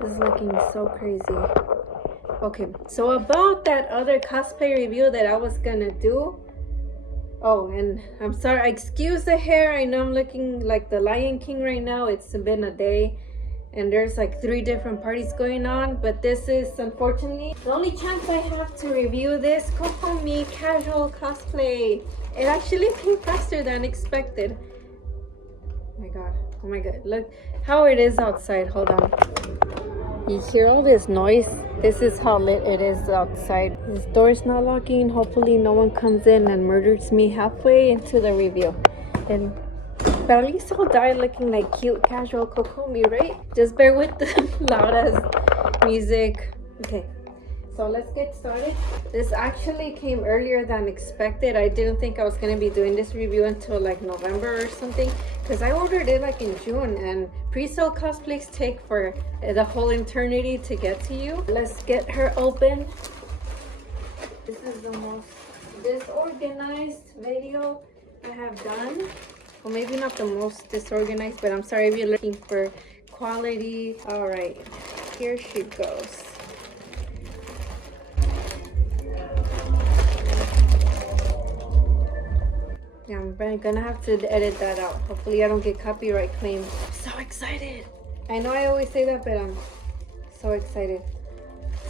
This is looking so crazy. Okay, so about that other cosplay review that I was gonna do. Oh, and I'm sorry, excuse the hair. I know I'm looking like the Lion King right now. It's been a day and there's like 3 different parties going on, but this is unfortunately the only chance I have to review this Kokomi casual cosplay. It actually came faster than expected. Oh my god, look how it is outside. Hold on, you hear all this noise? This is how lit it is outside. This door's not locking. Hopefully no one comes in and murders me halfway into the review. But at least I'll die looking like cute casual Kokomi, right? Just bear with the loud ass music. Okay, so let's get started. This actually came earlier than expected. I didn't think I was gonna be doing this review until like November or something, because I ordered it like in June, and pre-sale cosplays take for the whole eternity to get to you. Let's get her open. This is the most disorganized video I have done. Well, maybe not the most disorganized, but I'm sorry if you're looking for quality. All right, here she goes. Yeah, I'm gonna have to edit that out. Hopefully I don't get copyright claimed. I'm so excited. I know I always say that, but I'm so excited.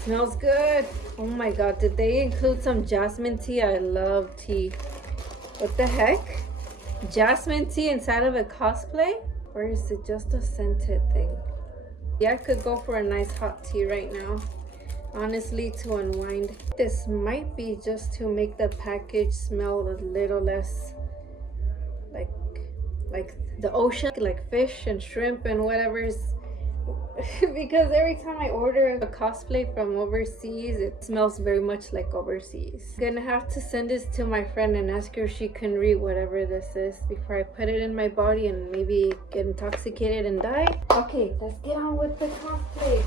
Smells good. Oh my god, did they include some jasmine tea? I love tea. What the heck? Jasmine tea inside of a cosplay? Or is it just a scented thing? Yeah, I could go for a nice hot tea right now, honestly, to unwind. This might be just to make the package smell a little less like the ocean, like fish and shrimp and whatever's because every time I order a cosplay from overseas, it smells very much like overseas. I'm gonna have to send this to my friend and ask her if she can read whatever this is before I put it in my body and maybe get intoxicated and die. Okay, let's get on with the cosplay.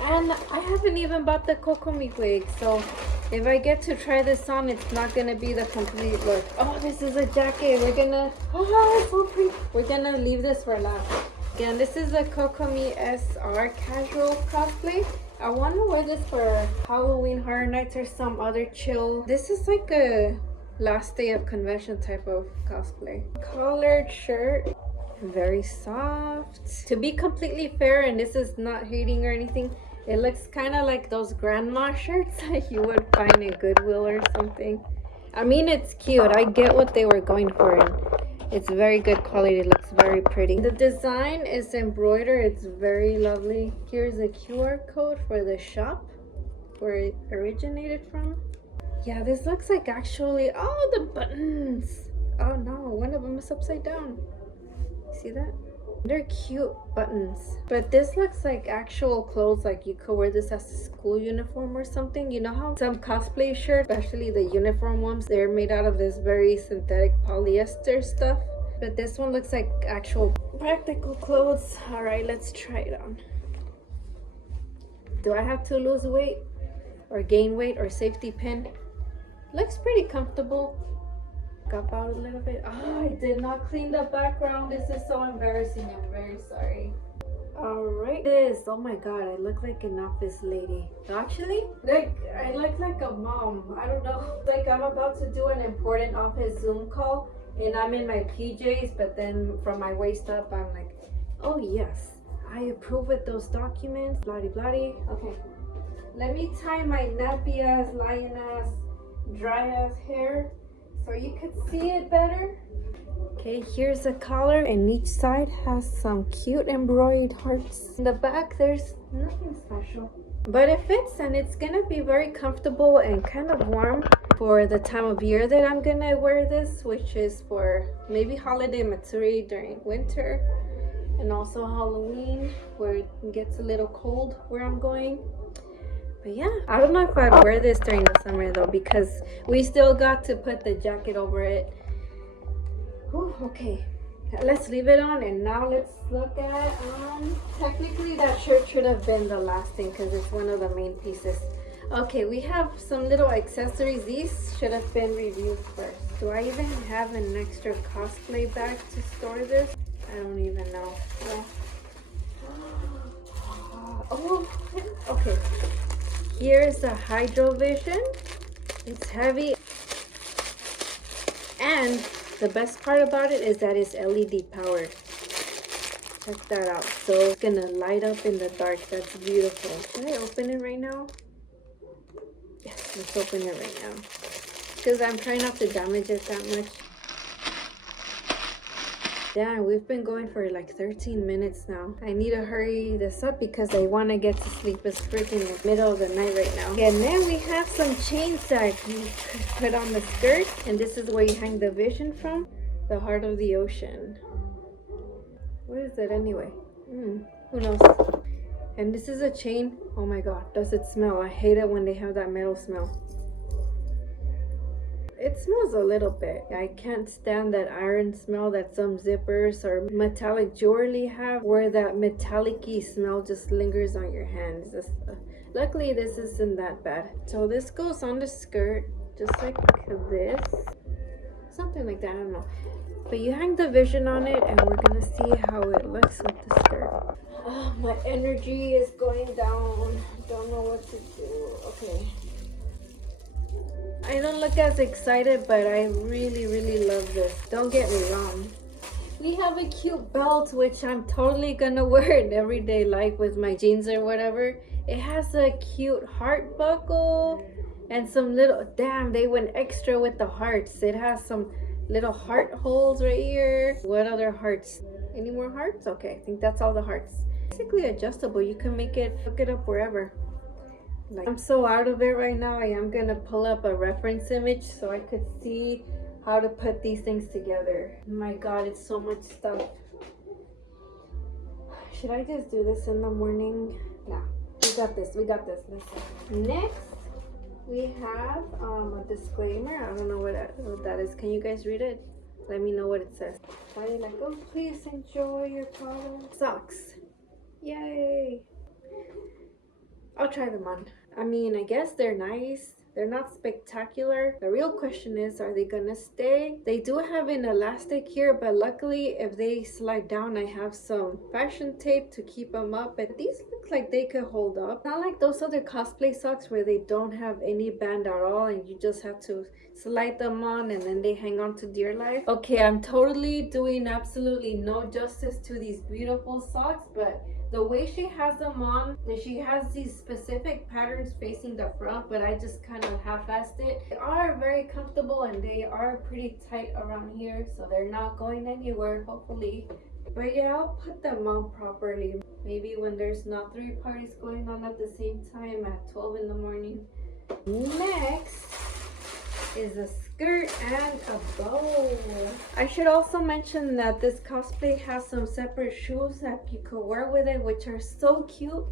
And I haven't even bought the Kokomi wig, so if I get to try this on, it's not gonna be the complete look. Oh, this is a jacket. It's so pretty. We're gonna leave this for last. Again, this is a Kokomi SR casual cosplay. I want to wear this for Halloween Horror Nights or some other chill. This is like a last day of convention type of cosplay. Collared shirt, very soft. To be completely fair, and this is not hating or anything, it looks kind of like those grandma shirts that you would find in Goodwill or something. I mean, it's cute. I get what they were going for, and it's very good quality. It looks very pretty. The design is embroidered. It's very lovely. Here's a QR code for the shop where it originated from. Yeah, this looks like actually, oh, the buttons. Oh no, one of them is upside down. See that? They're cute buttons. But this looks like actual clothes, like you could wear this as a school uniform or something. You know how some cosplay shirts, especially the uniform ones, they're made out of this very synthetic polyester stuff. But this one looks like actual practical clothes. All right, let's try it on. Do I have to lose weight or gain weight or safety pin? Looks pretty comfortable. Up out a little bit. Oh, I did not clean the background. This is so embarrassing. I'm very sorry. All right, oh my god, I look like an office lady. Actually, like I look like a mom. I don't know, like I'm about to do an important office Zoom call and I'm in my PJs, but then from my waist up I'm like, oh yes, I approve with those documents, bloody bloody. Okay, let me tie my nappy ass, lion ass, dry ass hair so you could see it better. Okay, here's the collar, and each side has some cute embroidered hearts. In the back, there's nothing special, but it fits, and it's gonna be very comfortable and kind of warm for the time of year that I'm gonna wear this, which is for maybe holiday matsuri during winter, and also Halloween, where it gets a little cold where I'm going. But yeah, I don't know if I'd wear this during the summer though, because we still got to put the jacket over it. Whew, okay, let's leave it on, and now let's look at, technically that shirt should have been the last thing because it's one of the main pieces. Okay, we have some little accessories. These should have been reviewed first. Do I even have an extra cosplay bag to store this? I don't even know. Well, Here's the Hydro Vision. It's heavy. And the best part about it is that it's LED powered. Check that out. So it's gonna light up in the dark. That's beautiful. Can I open it right now? Yes, let's open it right now. Because I'm trying not to damage it that much. Damn, we've been going for like 13 minutes now. I need to hurry this up because I want to get to sleep. It's freaking the middle of the night right now. And then we have some chains that you could put on the skirt. And this is where you hang the vision from. The heart of the ocean. What is it anyway? Who knows? And this is a chain. Oh my god, does it smell? I hate it when they have that metal smell. It smells a little bit. I can't stand that iron smell that some zippers or metallic jewelry have, where that metallic-y smell just lingers on your hands. Luckily, this isn't that bad. So this goes on the skirt, just like this. Something like that, I don't know. But you hang the vision on it, and we're gonna see how it looks with the skirt. Oh, my energy is going down. Don't know what to do. Okay. I don't look as excited, but I really love this. Don't get me wrong. We have a cute belt, which I'm totally gonna wear in everyday life with my jeans or whatever. It has a cute heart buckle and some little, damn, they went extra with the hearts. It has some little heart holes right here. What other hearts? Any more hearts? Okay, I think that's all the hearts. Basically adjustable. You can make it, hook it up wherever. Like, I'm so out of it right now. I am gonna pull up a reference image so I could see how to put these things together. My god, it's so much stuff. Should I just do this in the morning? Nah, we got this. Listen. Next, we have a disclaimer. I don't know what that is. Can you guys read it? Let me know what it says. Why are you like, oh, please enjoy your product. Socks. Yay. I'll try them on. I mean, I guess they're nice. They're not spectacular. The real question is, are they gonna stay? They do have an elastic here, but luckily if they slide down, I have some fashion tape to keep them up. But these look like they could hold up. Not like those other cosplay socks where they don't have any band at all and you just have to slide them on and then they hang on to dear life. Okay, I'm totally doing absolutely no justice to these beautiful socks, but the way she has them on, she has these specific patterns facing the front, but I just kind of half-assed it. They are very comfortable and they are pretty tight around here, so they're not going anywhere, hopefully. But yeah, I'll put them on properly. Maybe when there's not 3 parties going on at the same time at 12 in the morning. Next is a skirt and a bow. I should also mention that this cosplay has some separate shoes that you could wear with it, which are so cute,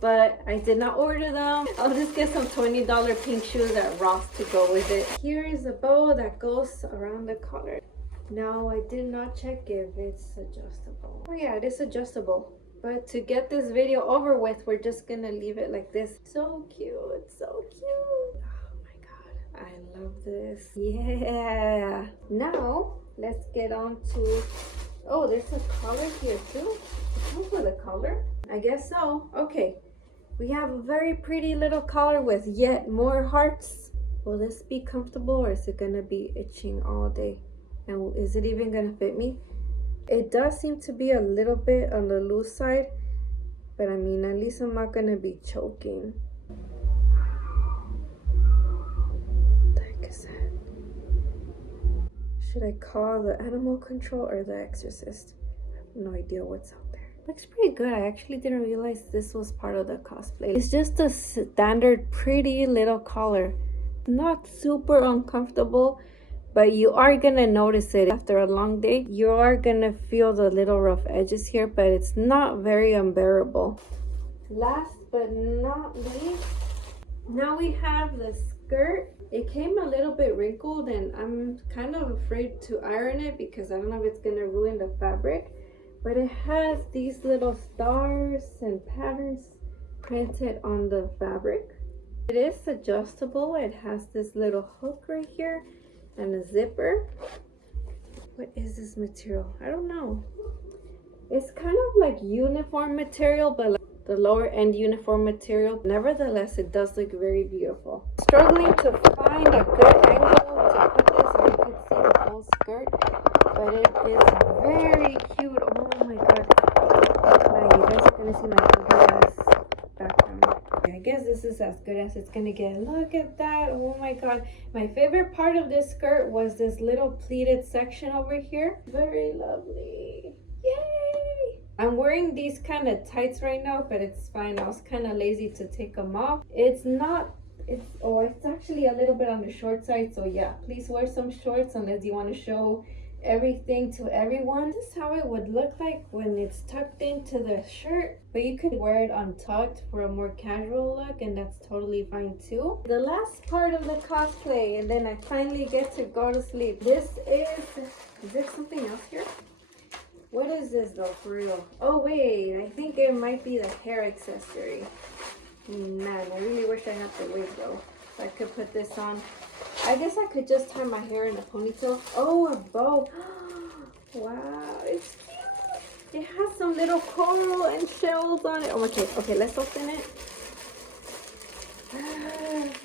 but I did not order them. I'll just get some $20 pink shoes at Ross to go with it. Here is a bow that goes around the collar. Now, I did not check if it's adjustable. Oh yeah, it is adjustable. But to get this video over with, we're just gonna leave it like this. So cute, so cute. I love this. Yeah. Now, let's get on to... Oh, there's a collar here too. It comes with a collar? I guess so. Okay. We have a very pretty little collar with yet more hearts. Will this be comfortable or is it going to be itching all day? And is it even going to fit me? It does seem to be a little bit on the loose side. But I mean, at least I'm not going to be choking. Should I call the animal control or the exorcist? I have no idea what's out there. Looks pretty good. I actually didn't realize this was part of the cosplay. It's just a standard pretty little collar. Not super uncomfortable, but you are gonna notice it after a long day. You are gonna feel the little rough edges here, but it's not very unbearable. Last but not least, now we have the skirt. It came a little bit wrinkled and I'm kind of afraid to iron it because I don't know if it's gonna ruin the fabric, but it has these little stars and patterns printed on the fabric. It is adjustable. It has this little hook right here and a zipper. What is this material? I don't know. It's kind of like uniform material, but like the lower end uniform material. Nevertheless, it does look very beautiful. Struggling to find a good angle to put this so you can see the whole skirt, but it is very cute. Oh my god. Now you guys are gonna see my ugly ass background. I guess this is as good as it's gonna get. Look at that. Oh my god. My favorite part of this skirt was this little pleated section over here. Very lovely. Yay! I'm wearing these kind of tights right now, but it's fine. I was kind of lazy to take them off. It's actually a little bit on the short side, so yeah, please wear some shorts unless you want to show everything to everyone. This is how it would look like when it's tucked into the shirt, but you could wear it untucked for a more casual look, and that's totally fine too. The last part of the cosplay, and then I finally get to go to sleep. Is there something else here? What is this though, for real? Oh wait, I think it might be the hair accessory. Man, I really wish I had the wig though, so I could put this on. I guess I could just tie my hair in a ponytail. Oh, a bow. Wow, it's cute. It has some little coral and shells on it. Oh, okay, let's open it.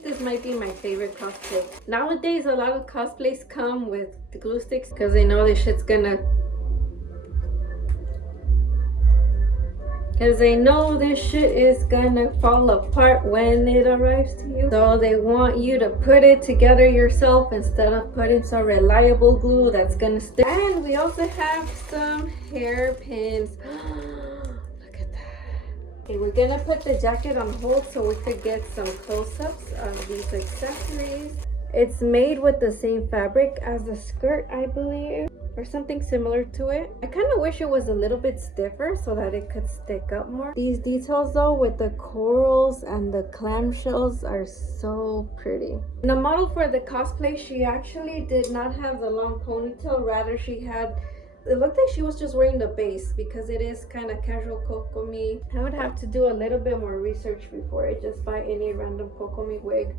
This might be my favorite cosplay. Nowadays, a lot of cosplays come with the glue sticks because they know this shit's gonna... Because they know this shit is gonna fall apart when it arrives to you. So they want you to put it together yourself instead of putting some reliable glue that's gonna stick. And we also have some hairpins. Look at that. Okay, we're gonna put the jacket on hold so we could get some close-ups of these accessories. It's made with the same fabric as the skirt, I believe, or something similar to it. I kind of wish it was a little bit stiffer so that it could stick up more. These details though with the corals and the clamshells are so pretty. The model for the cosplay, she actually did not have the long ponytail. Rather, she had... It looked like she was just wearing the base because it is kind of casual Kokomi. I would have to do a little bit more research before I just buy any random Kokomi wig,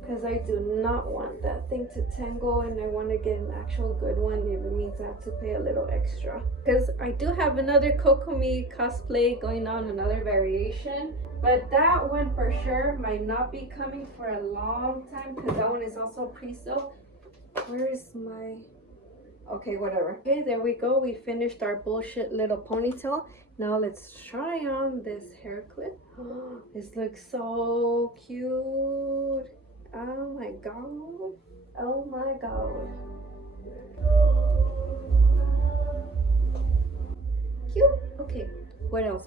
because I do not want that thing to tangle, and I want to get an actual good one if it means I have to pay a little extra. Because I do have another Kokomi cosplay going on, another variation, but that one for sure might not be coming for a long time because that one is also pre-sold. Where is my... Okay, whatever. Okay, there we go. We finished our bullshit little ponytail. Now let's try on this hair clip. Oh, this looks so cute. Oh my god. Oh my god. Cute. Okay, what else?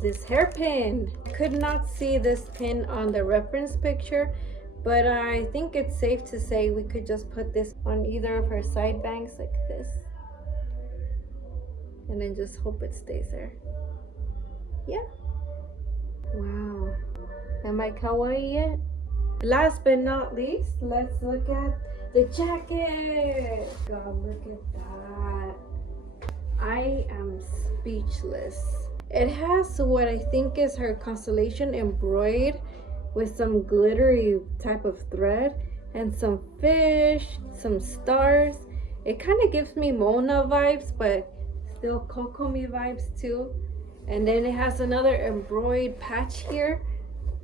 This hairpin. Could not see this pin on the reference picture, but I think it's safe to say we could just put this on either of her side bangs like this, and then just hope it stays there. Yeah. Wow. Am I kawaii yet? Last but not least, let's look at the jacket. God, look at that. I am speechless. It has what I think is her constellation embroidered with some glittery type of thread and some fish, some stars. It kind of gives me Mona vibes, but still Kokomi vibes too. And then it has another embroidered patch here.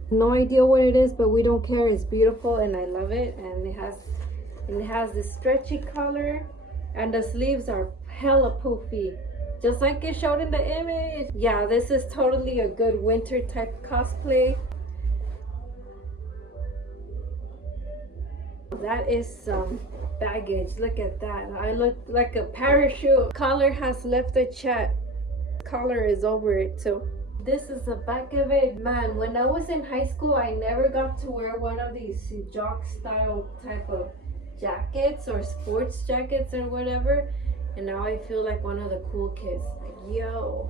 No idea what it is, but we don't care. It's beautiful and I love it. And it has this stretchy collar, and the sleeves are hella poofy, just like it showed in the image. Yeah, this is totally a good winter type cosplay. That is some baggage. Look at that. I look like a parachute. Collar has left a chat. Collar is over it too. This is the back of it. Man, when I was in high school, I never got to wear one of these jock style type of jackets or sports jackets or whatever, and now I feel like one of the cool kids. Like, yo,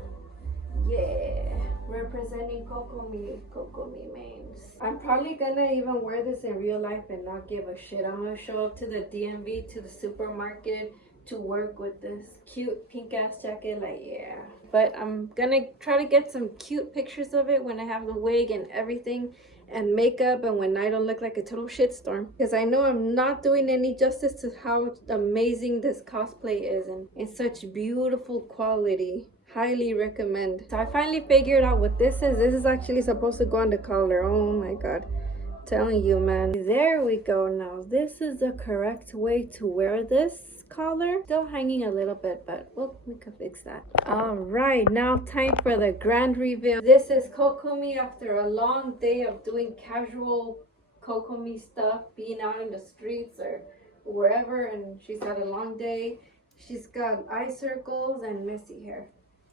yeah, representing Kokomi mains. I'm probably gonna even wear this in real life and not give a shit. I'm gonna show up to the DMV, to the supermarket, to work with this cute pink ass jacket. Like, yeah. But I'm gonna try to get some cute pictures of it when I have the wig and everything and makeup, and when I don't look like a total shitstorm, because I know I'm not doing any justice to how amazing this cosplay is and in such beautiful quality. highly recommend. So I finally figured out what this is. This is actually supposed to go on the collar. Oh my god. Telling you, man. There we go. Now this is the correct way to wear this collar. Still hanging a little bit, but we can fix that. All right, now time for the grand reveal. This is Kokomi after a long day of doing casual Kokomi stuff, being out in the streets or wherever, and she's had a long day. She's got eye circles and messy hair.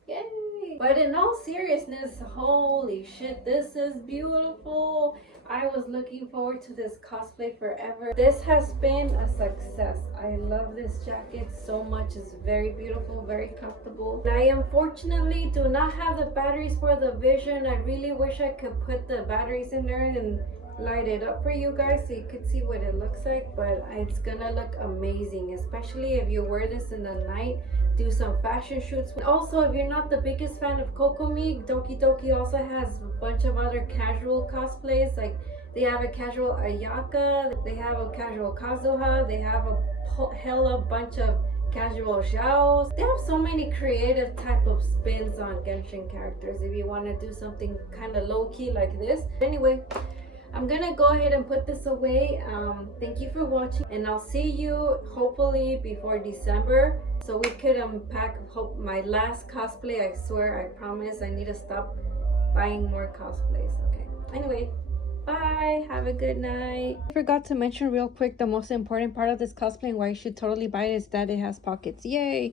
Yay! But in all seriousness, holy shit, this is beautiful. I was looking forward to this cosplay forever. This has been a success. I love this jacket so much. It's very beautiful, very comfortable. And I unfortunately do not have the batteries for the Vision. I really wish I could put the batteries in there and light it up for you guys so you could see what it looks like, but it's gonna look amazing, especially if you wear this in the night, do some fashion shoots. Also, if you're not the biggest fan of Kokomi, Dokidoki also has a bunch of other casual cosplays. Like they have a casual Ayaka, they have a casual Kazuha, they have a hella bunch of casual Xiaos. They have so many creative type of spins on Genshin characters if you want to do something kind of low-key like this. Anyway, I'm gonna go ahead and put this away. Thank you for watching, and I'll see you hopefully before December so we could unpack my last cosplay. I swear, I promise I need to stop buying more cosplays. Okay, anyway, bye, have a good night. I forgot to mention real quick, the most important part of this cosplay and why you should totally buy it is that it has pockets. Yay!